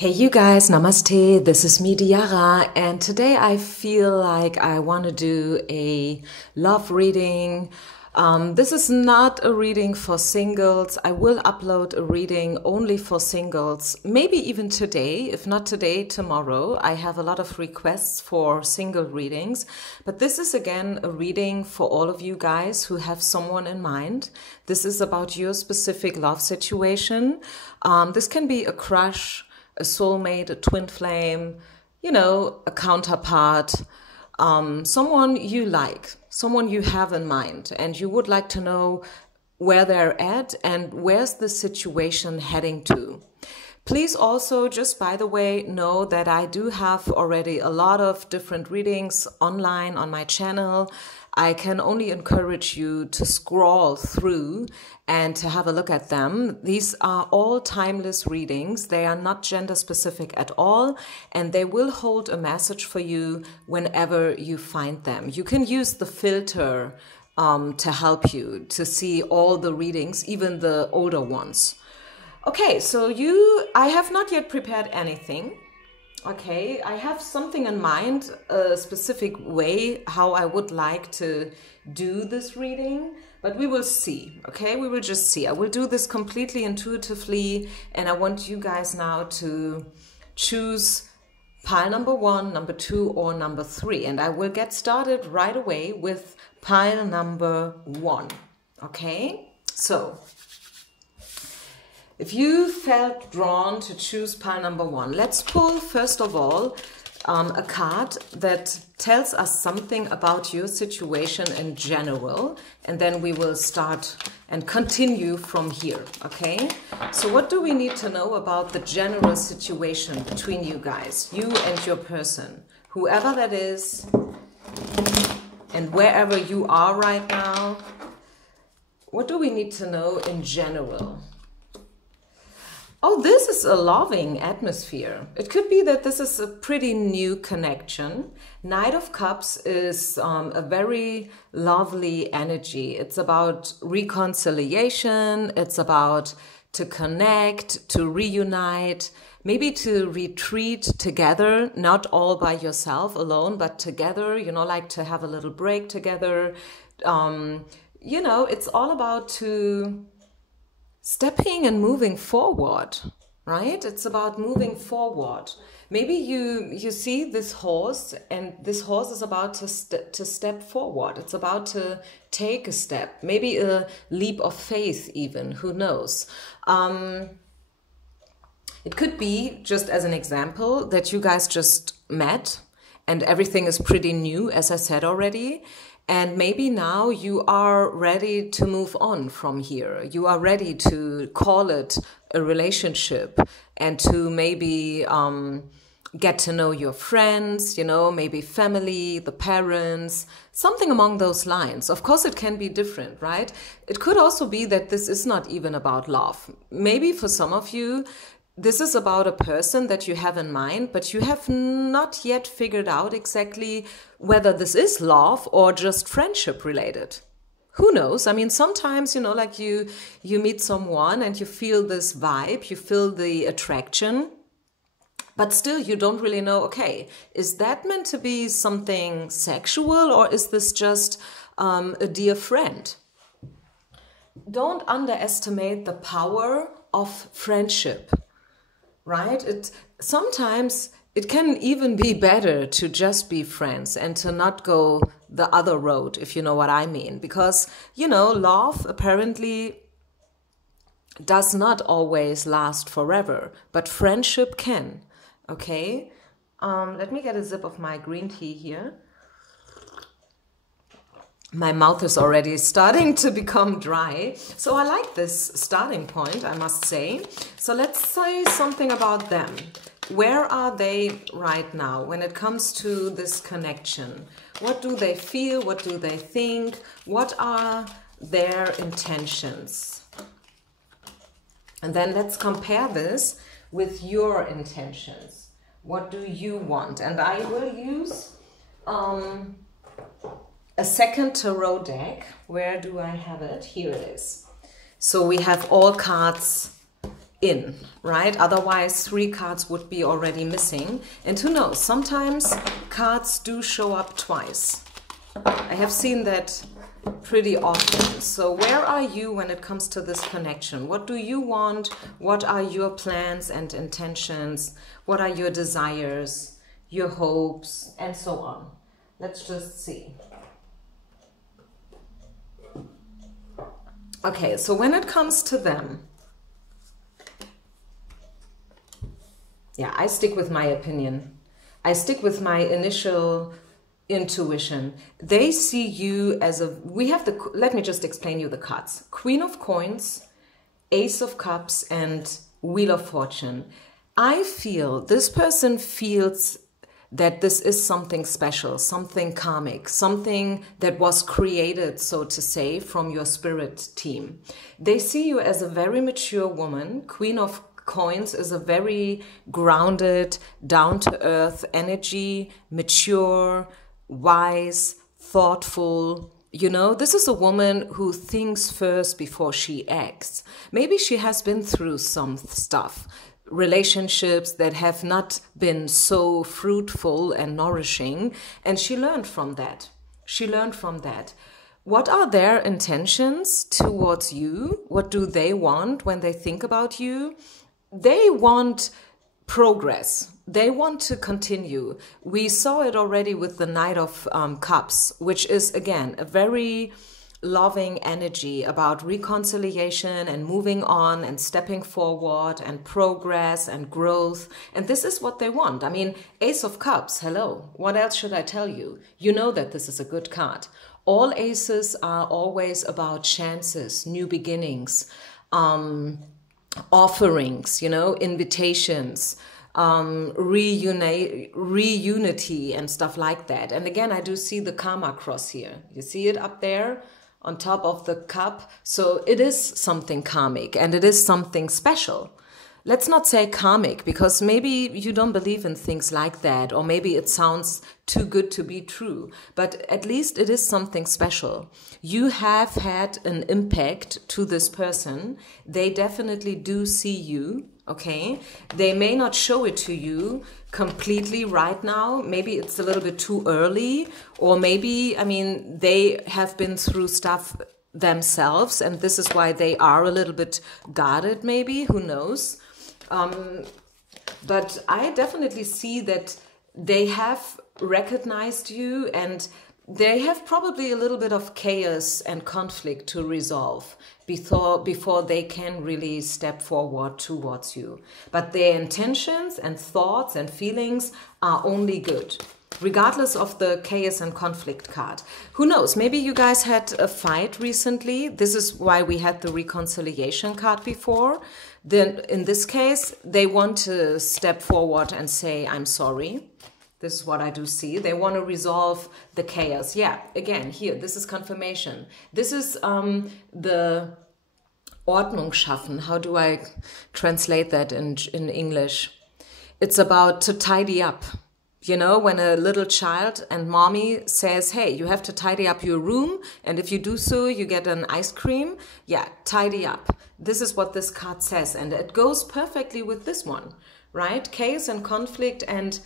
Hey you guys, namaste, this is me Diara, and today I feel like I want to do a love reading. This is not a reading for singles. I will upload a reading only for singles, maybe even today, if not today, tomorrow. I have a lot of requests for single readings, but this is again a reading for all of you guys who have someone in mind. This is about your specific love situation. This can be a crush, a soulmate, a twin flame, you know, a counterpart, someone you like, someone you have in mind, and you would like to know where they're at and where's the situation heading to. Please also, just by the way, know that I do have already a lot of different readings online on my channel. I can only encourage you to scroll through and to have a look at them. These are all timeless readings. They are not gender specific at all, and they will hold a message for you whenever you find them. You can use the filter to help you to see all the readings, even the older ones. Okay, so I have not yet prepared anything. Okay, I have something in mind, a specific way how I would like to do this reading, but we will see, okay? We will just see. I will do this completely intuitively, and I want you guys now to choose pile number 1, number 2, or number 3, and I will get started right away with pile number 1, okay? So, if you felt drawn to choose pile number 1, let's pull first of all a card that tells us something about your situation in general, and then we will start and continue from here, okay? So what do we need to know about the general situation between you guys, you and your person, whoever that is, and wherever you are right now? What do we need to know in general? Oh, this is a loving atmosphere. It could be that this is a pretty new connection. Knight of Cups is a very lovely energy. It's about reconciliation. It's about to connect, to reunite, maybe to retreat together, not all by yourself alone, but together, you know, like to have a little break together. You know, it's all about to stepping and moving forward, right? It's about moving forward. Maybe you see this horse, and this horse is about to step forward. It's about to take a step, maybe a leap of faith even, who knows? It could be, just as an example, that you guys just met and everything is pretty new, as I said already. And maybe now you are ready to move on from here. You are ready to call it a relationship and to maybe get to know your friends, you know, maybe family, the parents, something along those lines. Of course, it can be different, right? It could also be that this is not even about love. Maybe for some of you, this is about a person that you have in mind, but you have not yet figured out exactly whether this is love or just friendship related. Who knows? I mean, sometimes, you know, like you meet someone and you feel this vibe, you feel the attraction, but still you don't really know, okay, is that meant to be something sexual, or is this just a dear friend? Don't underestimate the power of friendship. Right? Sometimes it can even be better to just be friends and to not go the other road, if you know what I mean. Because, you know, love apparently does not always last forever, but friendship can. Okay? Let me get a sip of my green tea here. My mouth is already starting to become dry. So I like this starting point, I must say. So let's say something about them. Where are they right now when it comes to this connection? What do they feel? What do they think? What are their intentions? And then let's compare this with your intentions. What do you want? And I will use a second tarot deck. Where do I have it? Here it is. So we have all cards in, right? Otherwise, 3 cards would be already missing. And who knows, sometimes cards do show up twice. I have seen that pretty often. So where are you when it comes to this connection? What do you want? What are your plans and intentions? What are your desires, your hopes, and so on? Let's just see. Okay, so when it comes to them, yeah, I stick with my opinion. I stick with my initial intuition. They see you as a, let me just explain you the cards. Queen of Coins, Ace of Cups, and Wheel of Fortune. I feel this person feels that this is something special, something karmic, something that was created, so to say, from your spirit team. They see you as a very mature woman. Queen of Coins is a very grounded, down-to-earth energy, mature, wise, thoughtful. You know, this is a woman who thinks first before she acts. Maybe she has been through some stuff, relationships that have not been so fruitful and nourishing, and she learned from that. She learned from that. What are their intentions towards you? What do they want when they think about you? They want progress. They want to continue. We saw it already with the Knight of Cups, which is, again, a very loving energy about reconciliation and moving on and stepping forward and progress and growth. And this is what they want. I mean, Ace of Cups, hello. What else should I tell you? You know that this is a good card. All aces are always about chances, new beginnings, offerings, you know, invitations, reunity and stuff like that. And again, I do see the karma cross here. You see it up there on top of the cup. So it is something karmic and it is something special. Let's not say karmic, because maybe you don't believe in things like that, or maybe it sounds too good to be true, but at least it is something special. You have had an impact to this person. They definitely do see you, okay? They may not show it to you completely right now. Maybe it's a little bit too early, or maybe, I mean, they have been through stuff themselves, and this is why they are a little bit guarded, maybe, who knows? But I definitely see that they have recognized you, and they have probably a little bit of chaos and conflict to resolve before they can really step forward towards you. But their intentions and thoughts and feelings are only good, regardless of the chaos and conflict card. Who knows, maybe you guys had a fight recently. This is why we had the reconciliation card before. Then in this case, they want to step forward and say, I'm sorry. This is what I do see. They want to resolve the chaos. Yeah, again, here, this is confirmation. This is the Ordnung schaffen. How do I translate that in English? It's about to tidy up. You know, when a little child and mommy says, hey, you have to tidy up your room, and if you do so, you get an ice cream. Yeah, tidy up. This is what this card says, and it goes perfectly with this one, right? Chaos and conflict and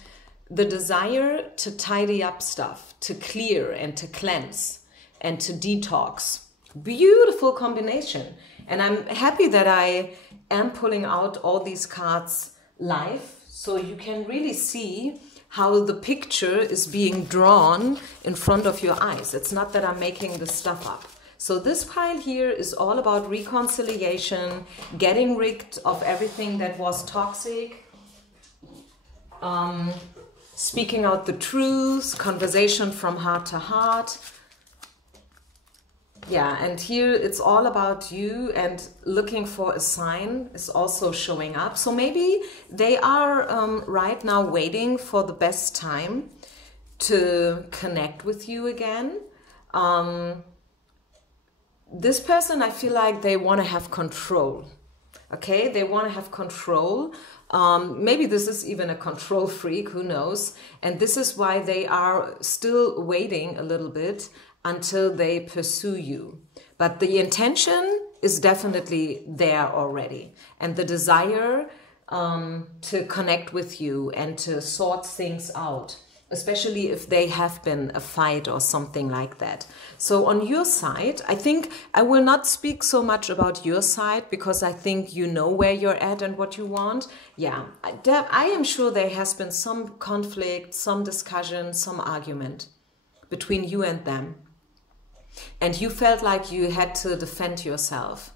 the desire to tidy up stuff, to clear and to cleanse and to detox. Beautiful combination. And I'm happy that I am pulling out all these cards live, so you can really see how the picture is being drawn in front of your eyes. It's not that I'm making this stuff up. So this pile here is all about reconciliation, getting rid of everything that was toxic, speaking out the truth, conversation from heart to heart. Yeah, and here it's all about you, and looking for a sign is also showing up. So maybe they are right now waiting for the best time to connect with you again. This person, I feel like they want to have control. Okay, they want to have control. Maybe this is even a control freak, who knows? And this is why they are still waiting a little bit until they pursue you. But the intention is definitely there already. And the desire to connect with you and to sort things out, especially if they have been a fight or something like that. So on your side, I think I will not speak so much about your side because I think you know where you're at and what you want. Yeah, I am sure there has been some conflict, some discussion, some argument between you and them. And you felt like you had to defend yourself.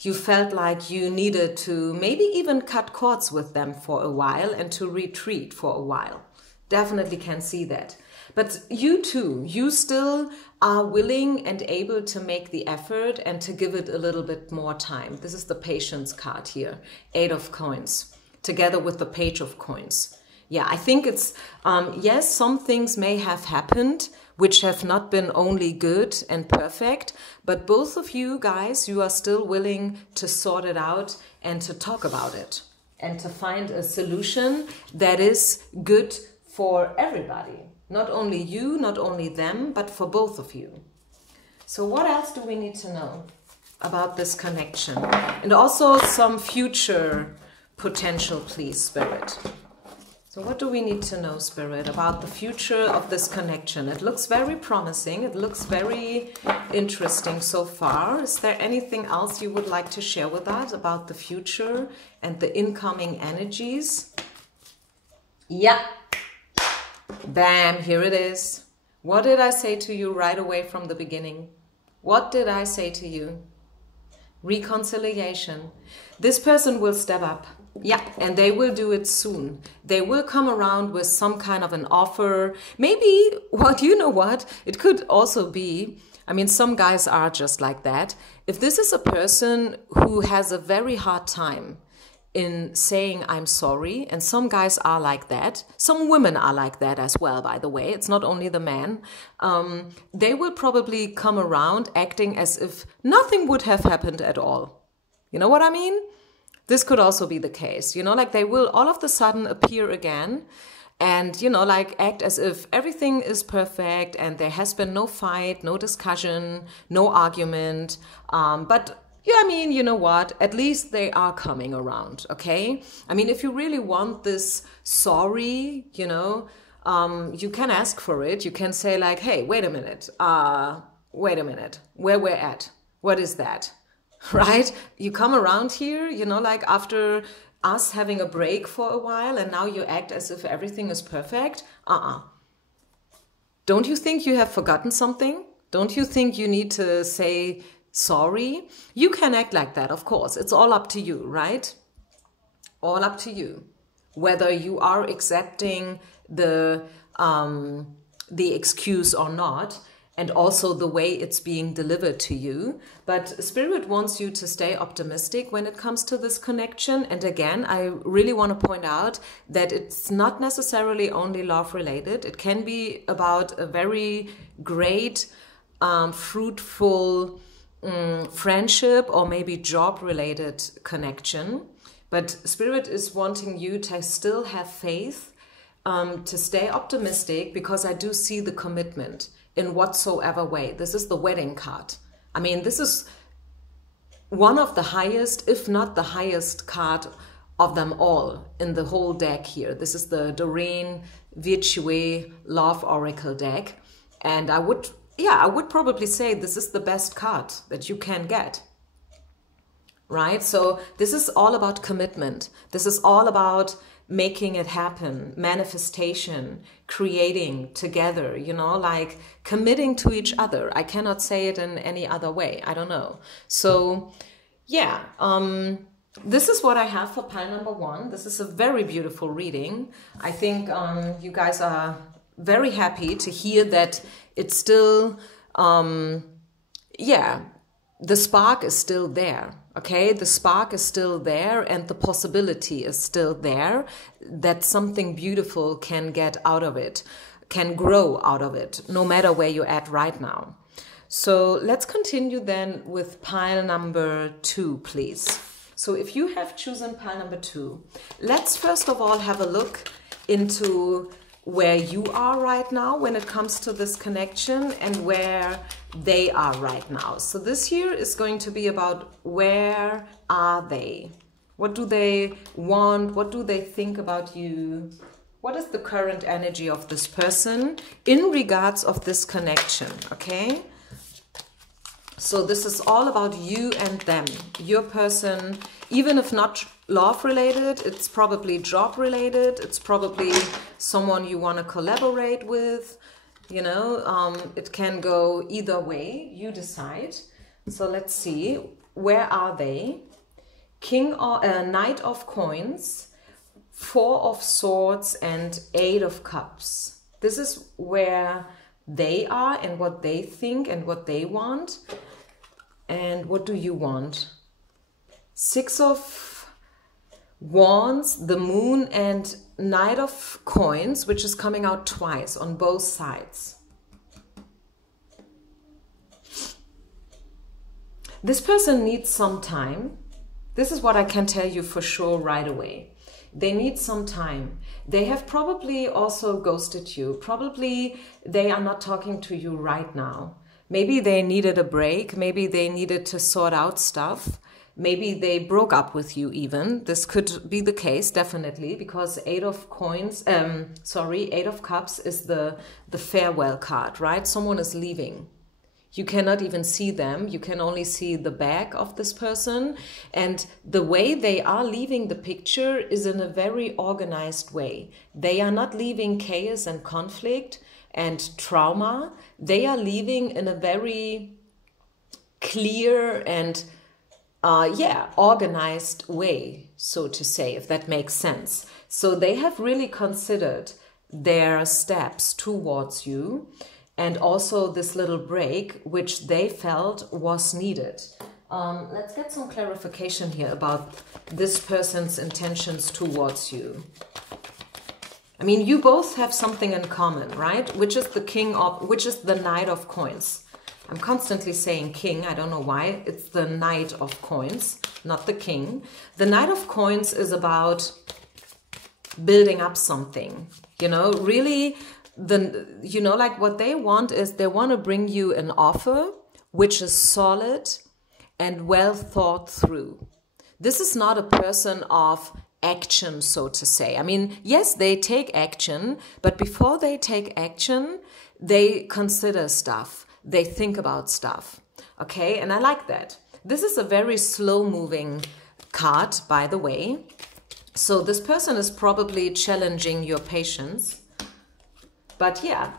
You felt like you needed to maybe even cut cords with them for a while and to retreat for a while. Definitely can see that. But you too, you still are willing and able to make the effort and to give it a little bit more time. This is the patience card here, 8 of coins, together with the page of coins. Yeah, I think it's, yes, some things may have happened which have not been only good and perfect, but both of you guys, you are still willing to sort it out and to talk about it and to find a solution that is good for everybody. Not only you, not only them, but for both of you. So what else do we need to know about this connection? And also some future potential, please, Spirit. So what do we need to know, Spirit, about the future of this connection? It looks very promising. It looks very interesting so far. Is there anything else you would like to share with us about the future and the incoming energies? Yeah. Bam, here it is. What did I say to you right away from the beginning? What did I say to you? Reconciliation. This person will step up. Yeah, and they will do it soon. They will come around with some kind of an offer. Maybe, well, you know what? It could also be, I mean, some guys are just like that. If this is a person who has a very hard time in saying I'm sorry, and some guys are like that. Some women are like that as well, by the way. It's not only the man. They will probably come around acting as if nothing would have happened at all. You know what I mean? This could also be the case, you know, like they will all of a sudden appear again and, you know, like act as if everything is perfect and there has been no fight, no discussion, no argument. But yeah, I mean, you know what, at least they are coming around, okay? I mean, if you really want this sorry, you know, you can ask for it. You can say like, hey, wait a minute, where we're at, what is that? Right? You come around here, you know, like after us having a break for a while and now you act as if everything is perfect. Don't you think you have forgotten something? Don't you think you need to say sorry? You can act like that, of course. It's all up to you, right? All up to you. Whether you are accepting the excuse or not. And also the way it's being delivered to you. But Spirit wants you to stay optimistic when it comes to this connection. And again, I really want to point out that it's not necessarily only love related. It can be about a very great, fruitful friendship or maybe job related connection. But Spirit is wanting you to still have faith, to stay optimistic, because I do see the commitment in whatsoever way. This is the wedding card. I mean, this is one of the highest, if not the highest card of them all in the whole deck here. This is the Doreen Virtue Love Oracle deck. And I would probably say this is the best card that you can get. Right? So this is all about commitment. This is all about making it happen, manifestation, creating together, you know, like committing to each other. I cannot say it in any other way. I don't know. So yeah, this is what I have for pile number 1. This is a very beautiful reading. I think you guys are very happy to hear that it's still, yeah, the spark is still there. Okay, the spark is still there and the possibility is still there that something beautiful can get out of it, can grow out of it, no matter where you're at right now. So let's continue then with pile number 2, please. So if you have chosen pile number 2, let's first of all have a look into where you are right now when it comes to this connection and where they are right now. So this here is going to be about where are they? What do they want? What do they think about you? What is the current energy of this person in regards of this connection, okay? So this is all about you and them. Your person, even if not love related, it's probably job related. It's probably someone you want to collaborate with. You know, it can go either way. You decide. So let's see. Where are they? Knight of Coins, Four of Swords, and Eight of Cups. This is where they are and what they think and what they want. And what do you want? Six of Wands, the Moon, and Knight of Coins, which is coming out twice on both sides. This person needs some time. This is what I can tell you for sure right away. They need some time. They have probably also ghosted you. Probably they are not talking to you right now. Maybe they needed a break. Maybe they needed to sort out stuff. Maybe they broke up with you even. This could be the case, definitely, because Eight of Cups is the farewell card, right? Someone is leaving. You cannot even see them. You can only see the back of this person. And the way they are leaving the picture is in a very organized way. They are not leaving chaos and conflict and trauma. They are leaving in a very clear and organized way, so to say, if that makes sense. So they have really considered their steps towards you. And also this little break, which they felt was needed. Let's get some clarification here about this person's intentions towards you. I mean, you both have something in common, right? Which is the Knight of Coins. I'm constantly saying king. I don't know why. It's the Knight of Coins, not the king. The Knight of Coins is about building up something, you know, really. Like what they want is they want to bring you an offer which is solid and well thought through. This is not a person of action, so to say. I mean, yes, they take action, but before they take action, they consider stuff. They think about stuff. Okay, and I like that. This is a very slow-moving card, by the way. So this person is probably challenging your patience. But yeah,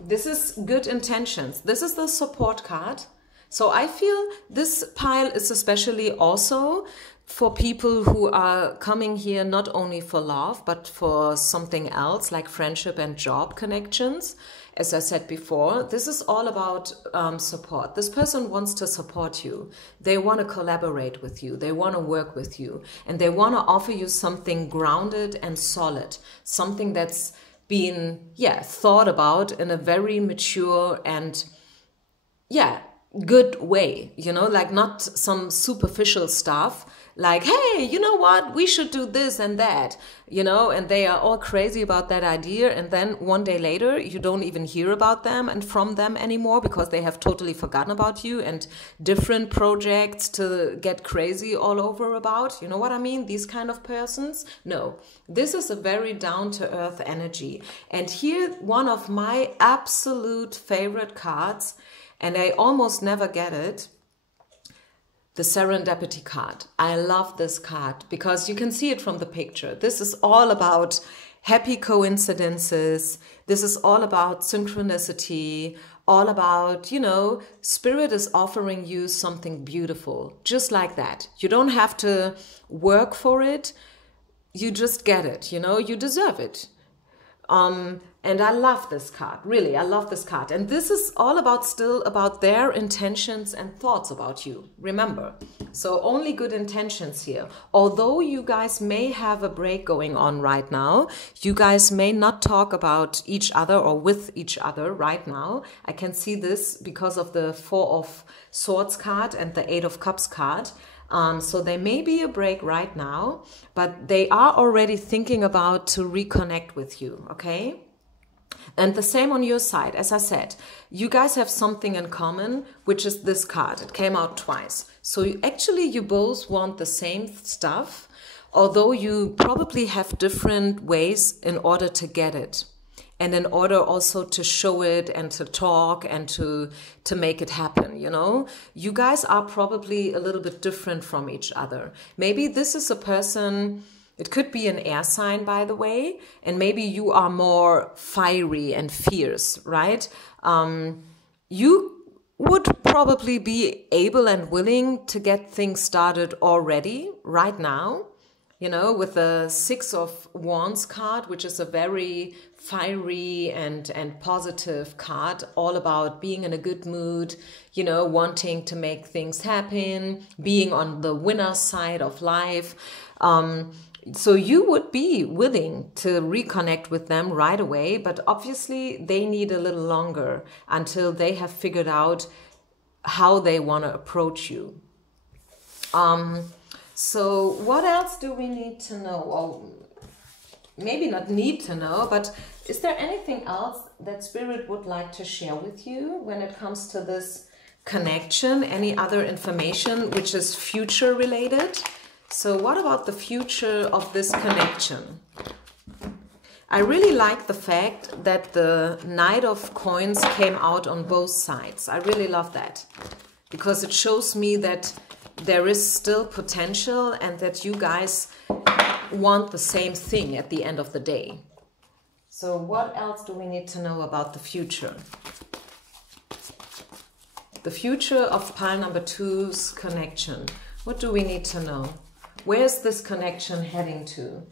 this is good intentions. This is the support card. So I feel this pile is especially also for people who are coming here not only for love, but for something else like friendship and job connections. As I said before, this is all about support. This person wants to support you. They want to collaborate with you. They want to work with you. And they want to offer you something grounded and solid. Something that's been, thought about in a very mature and, good way, you know, like not some superficial stuff, like, hey, you know what, we should do this and that, you know, and they are all crazy about that idea. And then one day later, you don't even hear about them and from them anymore because they have totally forgotten about you and different projects to get crazy all over about. You know what I mean? These kind of persons. No, this is a very down-to-earth energy. And here, one of my absolute favorite cards, and I almost never get it, the Serendipity card. I love this card because you can see it from the picture. This is all about happy coincidences. This is all about synchronicity, all about, you know, Spirit is offering you something beautiful, just like that. You don't have to work for it. You just get it, you know, you deserve it. And I love this card, really, I love this card. And this is all about still about their intentions and thoughts about you, remember. So only good intentions here. Although you guys may have a break going on right now, you guys may not talk about each other or with each other right now. I can see this because of the Four of Swords card and the Eight of Cups card. So there may be a break right now, but they are already thinking about to reconnect with you, okay? And the same on your side. As I said, you guys have something in common, which is this card. It came out twice. So you both want the same stuff, although you probably have different ways in order to get it. And in order also to show it and to talk and to make it happen, you know? You guys are probably a little bit different from each other. Maybe this is a person, it could be an air sign, by the way, and maybe you are more fiery and fierce, right? You would probably be able and willing to get things started already, right now. You know, with the Six of Wands card, which is a very fiery and positive card, all about being in a good mood, you know, wanting to make things happen, being on the winner's side of life. So you would be willing to reconnect with them right away, but obviously they need a little longer until they have figured out how they want to approach you. So what else do we need to know? Or maybe not need to know, but is there anything else that Spirit would like to share with you when it comes to this connection? Any other information which is future related? So what about the future of this connection? I really like the fact that the Knight of Coins came out on both sides. I really love that because it shows me that there is still potential and that you guys want the same thing at the end of the day. So what else do we need to know about the future? The future of pile number 2's connection. What do we need to know? Where's this connection heading to?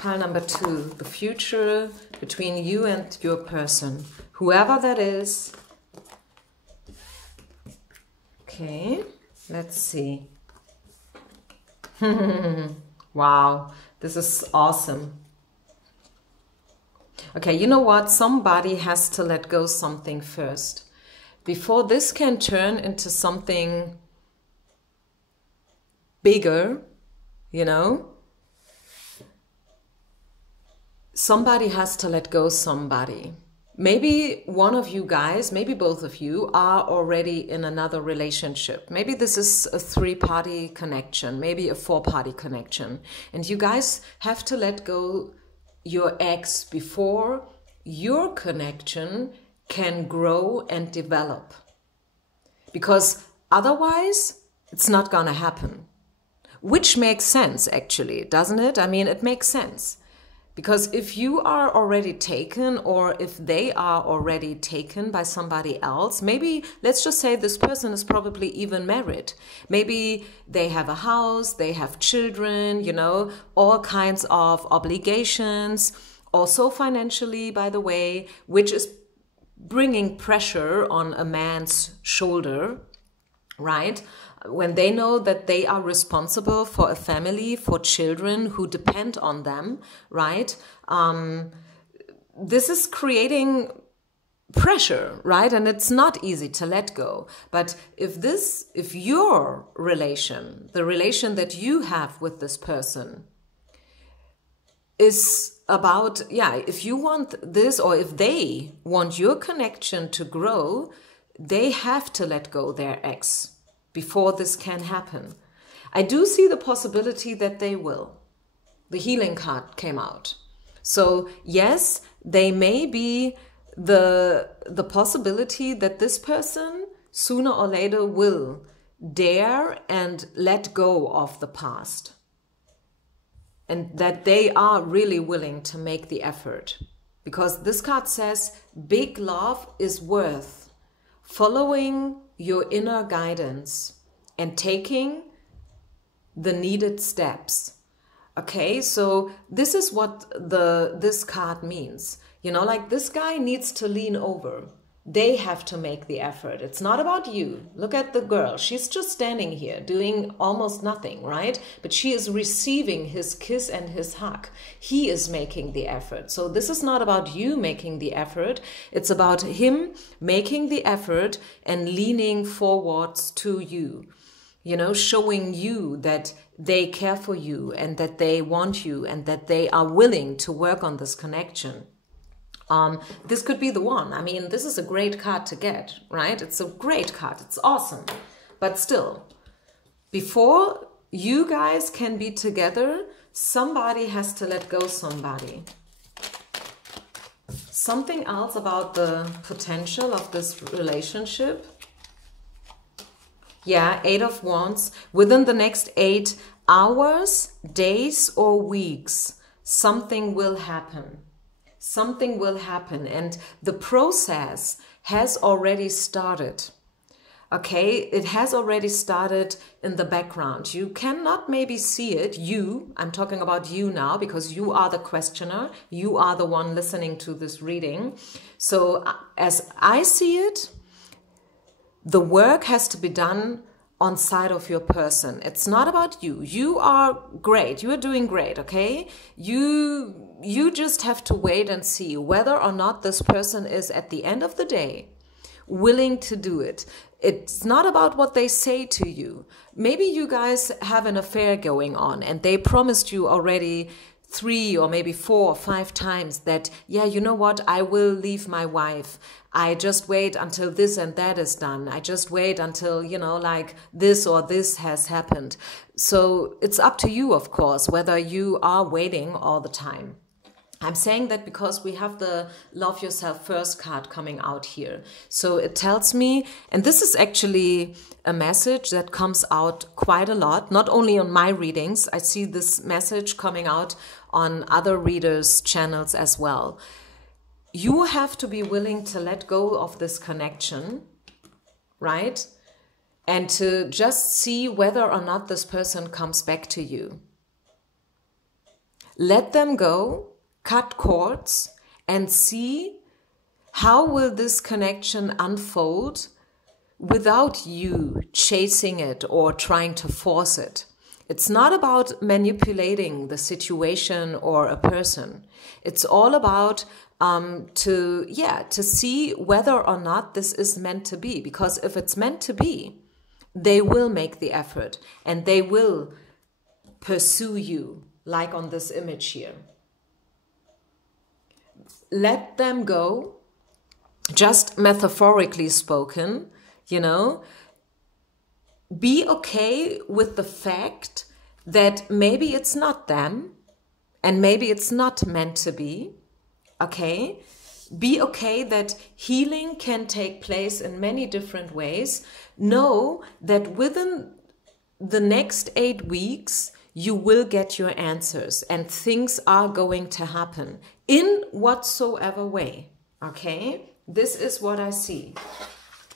Pile number 2, the future between you and your person, whoever that is. Okay, let's see. Wow, this is awesome. Okay, you know what? Somebody has to let go something first. Before this can turn into something bigger, you know? Somebody has to let go somebody. Maybe one of you guys, maybe both of you are already in another relationship. Maybe this is a 3-party connection, maybe a 4-party connection. And you guys have to let go your ex before your connection can grow and develop. Because otherwise, it's not gonna happen. Which makes sense, actually, doesn't it? I mean, it makes sense. Because if you are already taken, or if they are already taken by somebody else, maybe, let's just say this person is probably even married. Maybe they have a house, they have children, you know, all kinds of obligations, also financially, by the way, which is bringing pressure on a man's shoulder, right? When they know that they are responsible for a family, for children who depend on them, right? This is creating pressure, right? And it's not easy to let go. But if your relation, the relation that you have with this person is about, if you want this, or if they want your connection to grow, they have to let go their ex before this can happen. I do see the possibility that they will. The healing card came out. So yes, they may be the possibility that this person sooner or later will dare and let go of the past. And that they are really willing to make the effort. Because this card says big love is worth following your inner guidance and taking the needed steps. Okay, so this is what this card means. You know, like this guy needs to lean over. They have to make the effort. It's not about you. Look at the girl. She's just standing here doing almost nothing, right? But she is receiving his kiss and his hug. He is making the effort. So this is not about you making the effort. It's about him making the effort and leaning forwards to you. You know, showing you that they care for you and that they want you and that they are willing to work on this connection. This could be the one. I mean, this is a great card to get, right? It's a great card. It's awesome. But still, before you guys can be together, somebody has to let go somebody. Something else about the potential of this relationship. Yeah, 8 of Wands. Within the next 8 hours, days, or weeks, something will happen. Something will happen, and the process has already started. Okay, it has already started in the background. You cannot maybe see it. I'm talking about you now, because you are the questioner. You are the one listening to this reading. So as I see it, the work has to be done on side of your person. It's not about you. You are great. You are doing great, okay? You just have to wait and see whether or not this person is, at the end of the day, willing to do it. It's not about what they say to you. Maybe you guys have an affair going on and they promised you already 3 or maybe 4 or 5 times that, yeah, you know what, I will leave my wife. I just wait until this and that is done. I just wait until, you know, like this or this has happened. So it's up to you, of course, whether you are waiting all the time. I'm saying that because we have the Love Yourself First card coming out here. So it tells me, and this is actually a message that comes out quite a lot, not only on my readings. I see this message coming out on other readers' channels as well. You have to be willing to let go of this connection, right? And to just see whether or not this person comes back to you. Let them go. Cut cords and see how will this connection unfold without you chasing it or trying to force it. It's not about manipulating the situation or a person. It's all about to see whether or not this is meant to be. Because if it's meant to be, they will make the effort and they will pursue you, like on this image here. Let them go, just metaphorically spoken, you know. Be okay with the fact that maybe it's not them and maybe it's not meant to be, okay? Be okay that healing can take place in many different ways. Know that within the next 8 weeks, you will get your answers and things are going to happen in whatsoever way, okay? This is what I see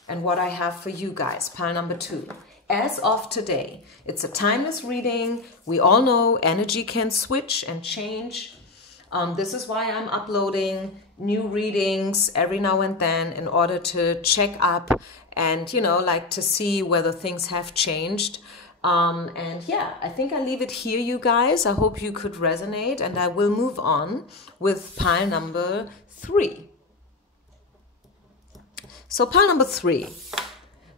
and what I have for you guys. Pile number 2. As of today, it's a timeless reading. We all know energy can switch and change. This is why I'm uploading new readings every now and then in order to check up and, you know, like to see whether things have changed. And yeah, I think I leave it here, you guys. I hope you could resonate, and I will move on with pile number 3. So pile number 3,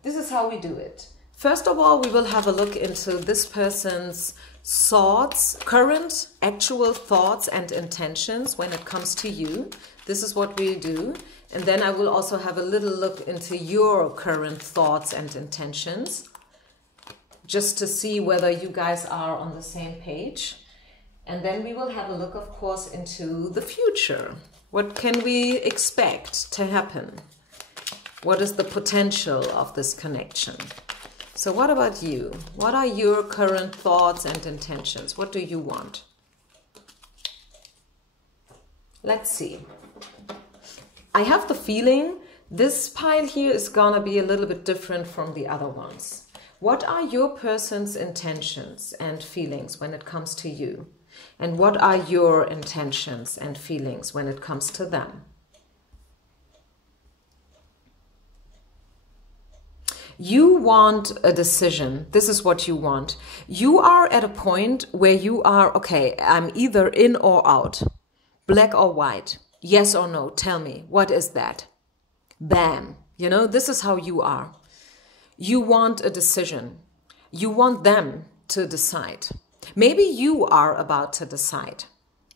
this is how we do it. First of all, we will have a look into this person's thoughts, current, actual thoughts and intentions when it comes to you. This is what we do. And then I will also have a little look into your current thoughts and intentions, just to see whether you guys are on the same page. And then we will have a look, of course, into the future. What can we expect to happen? What is the potential of this connection? So what about you? What are your current thoughts and intentions? What do you want? Let's see. I have the feeling this pile here is gonna be a little bit different from the other ones. What are your person's intentions and feelings when it comes to you? And what are your intentions and feelings when it comes to them? You want a decision. This is what you want. You are at a point where you are, okay, I'm either in or out, black or white, yes or no. Tell me, what is that? Bam. You know, this is how you are. You want a decision. You want them to decide. Maybe you are about to decide.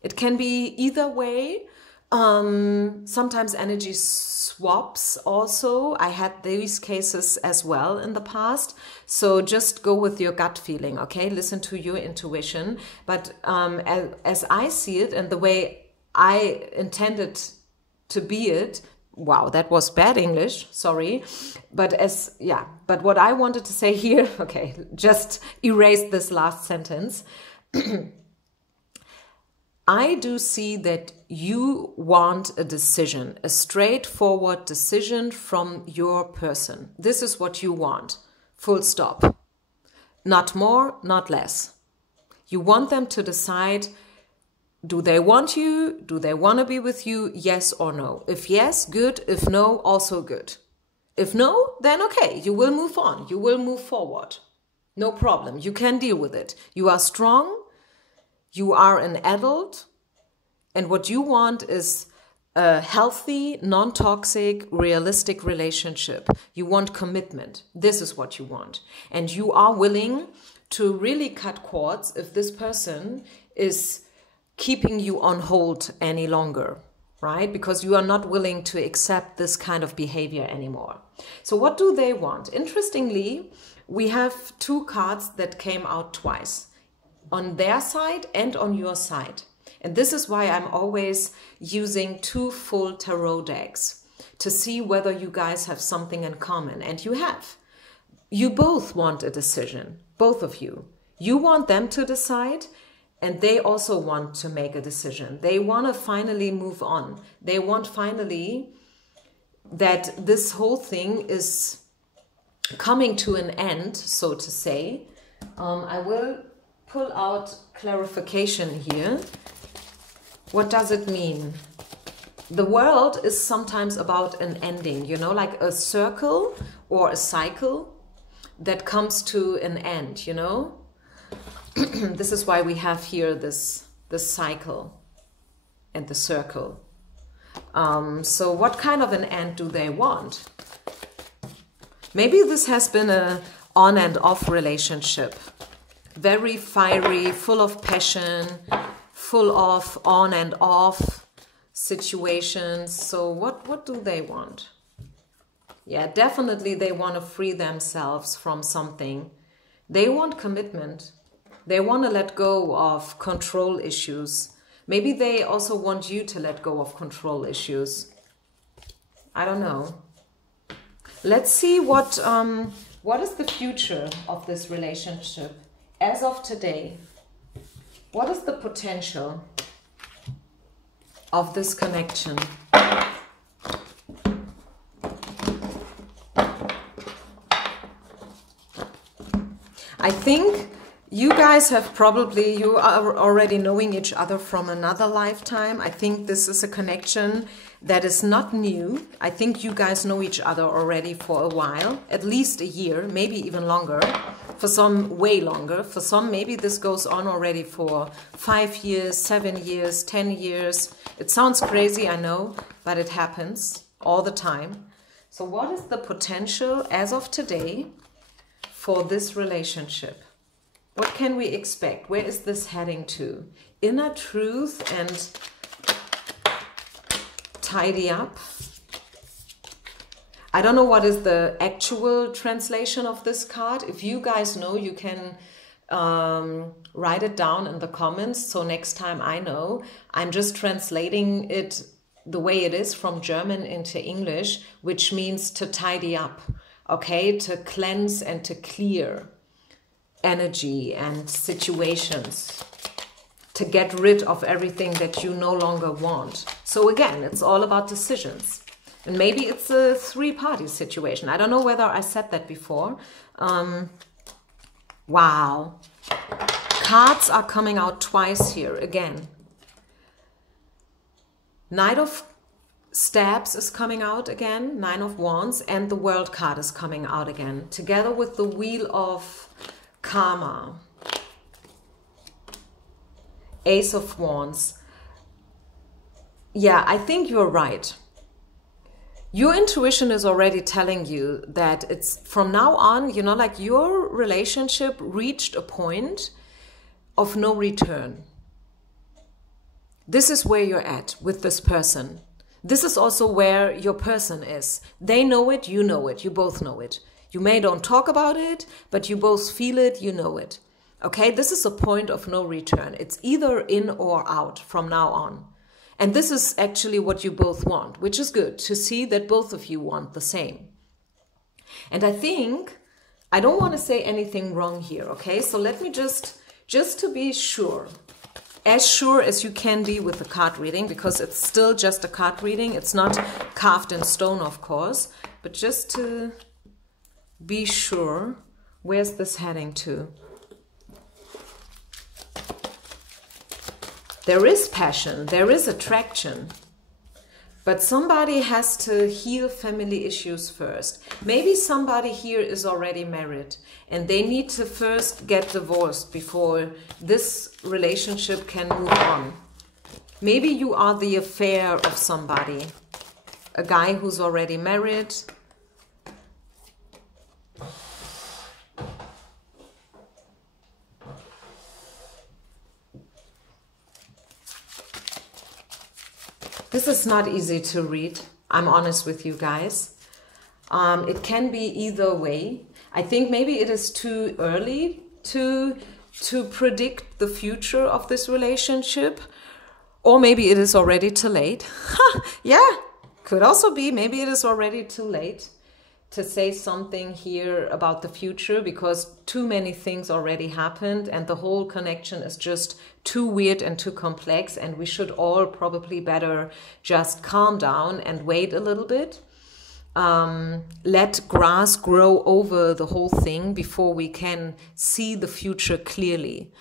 It can be either way. Sometimes energy swaps also. I had these cases as well in the past. So just go with your gut feeling, okay? Listen to your intuition. But as I see it and the way I intended to be it, wow, that was bad English, sorry. But but what I wanted to say here, okay, just erase this last sentence. I do see that you want a decision, a straightforward decision from your person. This is what you want, full stop. Not more, not less. You want them to decide, do they want you? Do they want to be with you? Yes or no? If yes, good. If no, also good. If no, then okay, you will move on. You will move forward. No problem. You can deal with it. You are strong. You are an adult, and what you want is a healthy, non-toxic, realistic relationship. You want commitment. This is what you want. And you are willing to really cut cords if this person is keeping you on hold any longer, right? Because you are not willing to accept this kind of behavior anymore. So what do they want? Interestingly, we have two cards that came out twice, on their side and on your side. And this is why I'm always using two full tarot decks to see whether you guys have something in common. And you have. You both want a decision, both of you. You want them to decide, and they also want to make a decision. They want to finally move on. They want finally that this whole thing is coming to an end, so to say. I will pull out clarification here. What does it mean? The world is sometimes about an ending, you know, like a circle or a cycle that comes to an end, you know? This is why we have here this cycle and the circle. So what kind of an end do they want? Maybe this has been a on and off relationship. Very fiery, full of passion, full of on and off situations. So what do they want? Yeah, definitely they want to free themselves from something. They want commitment. They want to let go of control issues. Maybe they also want you to let go of control issues. I don't know. Let's see what is the future of this relationship as of today. What is the potential of this connection? I think you guys have you are already knowing each other from another lifetime. I think this is a connection that is not new. I think you guys know each other already for a while, at least a year, maybe even longer. For some, way longer. For some, maybe this goes on already for 5 years, 7 years, 10 years. It sounds crazy, I know, but it happens all the time. So what is the potential as of today for this relationship? What can we expect? Where is this heading to? Inner truth and tidy up. I don't know what is the actual translation of this card. If you guys know, you can write it down in the comments. So next time I know. I'm just translating it the way it is from German into English, which means to tidy up, okay? To cleanse and to clear energy and situations, to get rid of everything that you no longer want. So again, it's all about decisions. And maybe it's a three-party situation. I don't know whether I said that before. Wow. Cards are coming out twice here again. Knight of Stabs is coming out again, Nine of Wands, and the World card is coming out again, together with the Wheel of Karma. Ace of Wands. Yeah, I think you're right. Your intuition is already telling you that it's from now on, you know, like your relationship reached a point of no return. This is where you're at with this person. This is also where your person is. They know it, you both know it. You may don't talk about it, but you both feel it, you know it. Okay, this is a point of no return. It's either in or out from now on. And this is actually what you both want, which is good to see that both of you want the same. And I think, I don't want to say anything wrong here, okay? So let me just to be sure as you can be with the card reading, because it's still just a card reading. It's not carved in stone, of course, but just to be sure, where's this heading to? There is passion, there is attraction, but somebody has to heal family issues first. Maybe somebody here is already married and they need to first get divorced before this relationship can move on. Maybe you are the affair of somebody, a guy who's already married. This is not easy to read, I'm honest with you guys. It can be either way. I think maybe it is too early to predict the future of this relationship, or maybe it is already too late. Yeah, could also be, maybe it is already too late to say something here about the future, because too many things already happened and the whole connection is just too weird and too complex, and we should all probably better just calm down and wait a little bit. Let grass grow over the whole thing before we can see the future clearly.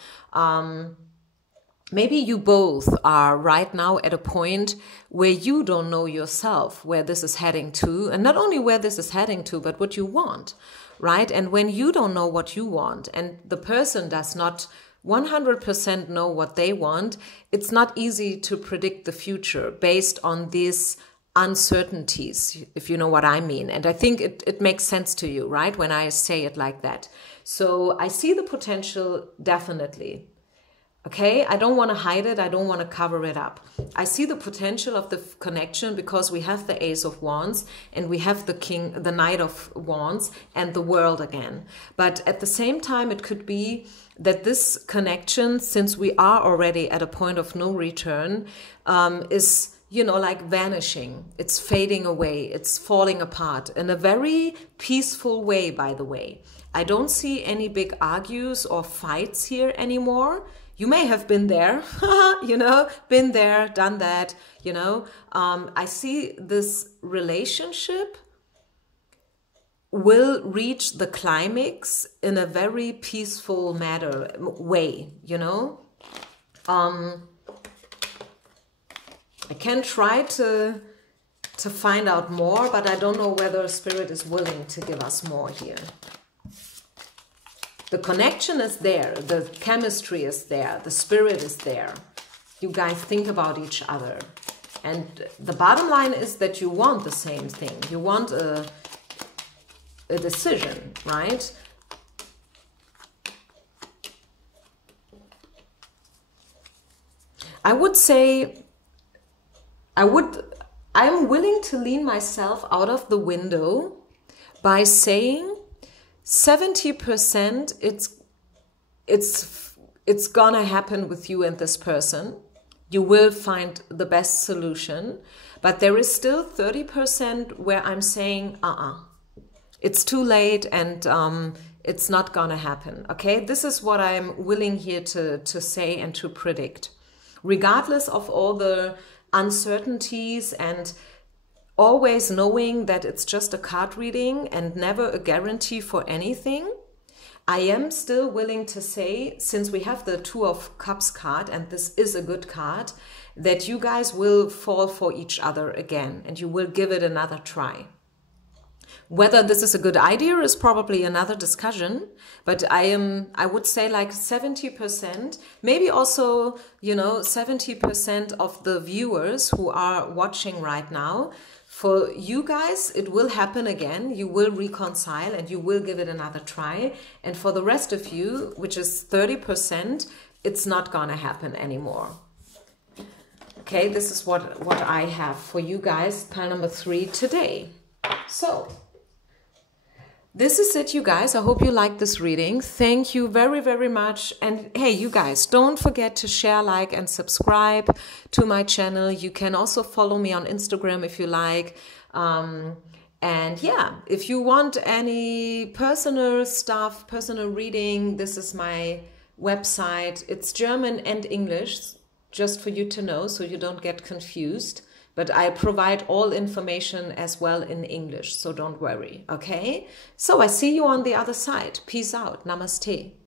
Maybe you both are right now at a point where you don't know yourself where this is heading to, and not only where this is heading to, but what you want, right? And when you don't know what you want and the person does not 100% know what they want, it's not easy to predict the future based on these uncertainties, if you know what I mean. And I think it makes sense to you, right, when I say it like that. So I see the potential definitely. Okay, I don't want to hide it. I don't want to cover it up. I see the potential of the connection because we have the Ace of Wands and we have the Knight of Wands and the World again. But at the same time, it could be that this connection, since we are already at a point of no return, is, you know, like vanishing. It's fading away. It's falling apart in a very peaceful way, by the way. I don't see any big argues or fights here anymore. You may have been there, you know, been there, done that, you know. I see this relationship will reach the climax in a very peaceful way, you know. I can try to find out more, but I don't know whether Spirit is willing to give us more here. The connection is there, the chemistry is there, the spirit is there. You guys think about each other. And the bottom line is that you want the same thing. You want a decision, right? I would say, I'm willing to lean myself out of the window by saying 70% it's gonna happen with you and this person. You will find the best solution, but there is still 30% where I'm saying, it's too late and it's not gonna happen. Okay, this is what I'm willing here to say and to predict, regardless of all the uncertainties and always knowing that it's just a card reading and never a guarantee for anything. I am still willing to say, since we have the Two of Cups card, and this is a good card, that you guys will fall for each other again and you will give it another try. Whether this is a good idea is probably another discussion, but I would say like 70%, maybe also, 70% of the viewers who are watching right now, for you guys, it will happen again. You will reconcile and you will give it another try. And for the rest of you, which is 30%, it's not gonna happen anymore. Okay, this is what I have for you guys, pile number 3 today. So, this is it, you guys. I hope you liked this reading. Thank you very, very much. And hey, you guys, don't forget to share, like, and subscribe to my channel. You can also follow me on Instagram if you like. And yeah, if you want any personal stuff, personal reading, this is my website. It's German and English, just for you to know so you don't get confused. But I provide all information as well in English, so don't worry, okay? So I see you on the other side. Peace out. Namaste.